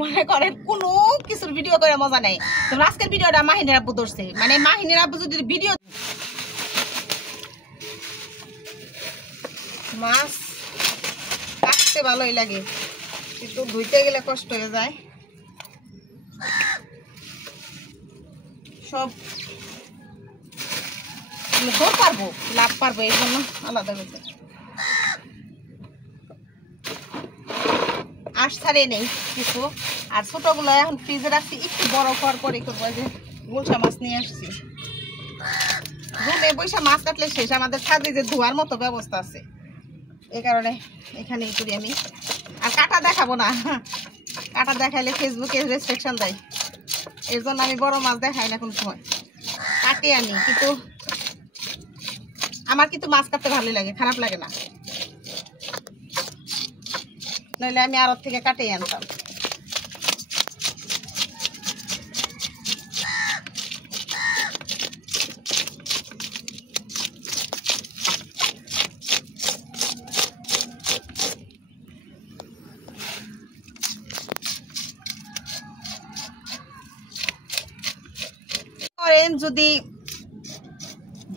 মনে করেন কোনো কিছুর ভিডিও করে মজা নেই। তো আজকের ভিডিওটা মাহিনের আব্বু ধরছে, মানে মাহিনের আব্বু যদি ভিডিও মাছ কাটতে ভালোই লাগে, কিন্তু ধুইতে গেলে কষ্ট হয়ে যায়। সব ধর পারবো, লাভ পারবো, এই জন্য আলাদা হয়েছে। আশ ছাড়িয়ে নেই কিছু, আর ছোটগুলো এখন ফ্রিজে রাখছি, একটু বড় হওয়ার পরে করবো। যে গুলশা মাছ নিয়ে আসছি, রুমে বৈশা মাছ কাটলে শেষ। আমাদের ছাদে যে ধোয়ার মতো ব্যবস্থা আছে, এই কারণে এখানেই করি আমি। আর কাটা দেখাবো না, কাটা দেখাইলে ফেসবুকে রেস্ট্রিকশন দেয়, এর জন্য আমি বড় মাছ দেখাই না কোনো সময়, কাটি আনি। কিন্তু আমার কিন্তু মাছ কাটতে ভালোই লাগে, খারাপ লাগে না, নইলে আমি আড়ত থেকে কাটিয়ে আনতাম। যদি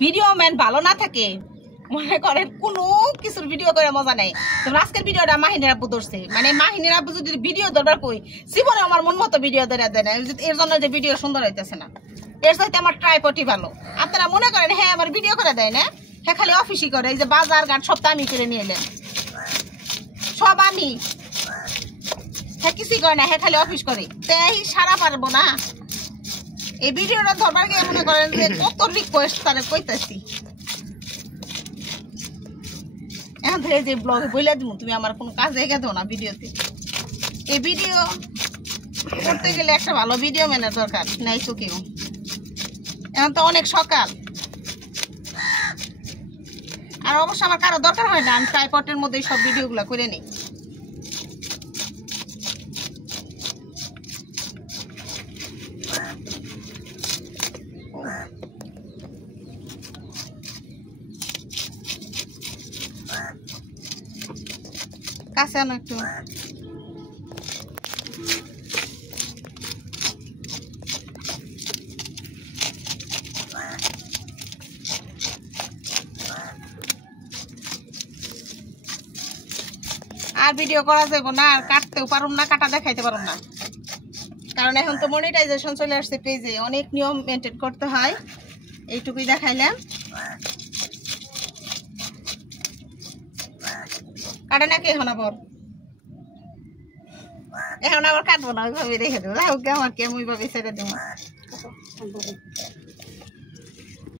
ভিডিও ম্যান ভালো না থাকে, মনে করেন কোনো কিছুর ভিডিও করে মজা নেই। তো আজকের ভিডিওটা মাহিনের আব্বু ধরছে, মানে মাহিনের আব্বু যদি ভিডিও ধরবার কই, জীবনে আমার মন মতো ভিডিও ধরে দেয় না, এর জন্য যে ভিডিও সুন্দর হইতেছে না। এর সাথে আমার ট্রাইপডই ভালো। আপনারা মনে করেন হ্যাঁ আমার ভিডিও করে দেয় না, হ্যাঁ খালি অফিসই করে। এই যে বাজার ঘাট সব তো আমি করে নিয়ে এলেন, সব আমি, হ্যাঁ কিছুই করে না, হ্যাঁ খালি অফিস করে। তাই সারা পারবো না এই ভিডিওটা ধরবার গিয়ে। মনে করেন যে কত রিকোয়েস্ট তারে কইতেছি, এখন থেকে যে ব্লগে বইলা দিব তুমি আমার কোনো কাজে গেছো না ভিডিওতে। এই ভিডিও করতে গেলে একটা ভালো ভিডিও ম্যানের দরকার, নাই তো কেউ। এখন তো অনেক সকাল, আর অবশ্য আমার কারো দরকার হয় না, আমি ট্রাইপডের মধ্যেই সব ভিডিওগুলো করে নিই। কাছে আনো একটু। আর ভিডিও করা যাবে না, আর কাটতেও পারুম না, কাটা দেখাইতে পারুম না, কারণ এখন তো মনিটাইজেশন চলে আসছে পেজে, অনেক নিয়ম মেনটেন করতে হয়। এইটুকুই দেখাইলাম, কাটে নাকি এখন আবার? এখন আবার কাটবো না, ওইভাবে রেখে দেবো। আমার কেমন ওইভাবে ছেড়ে দেবো।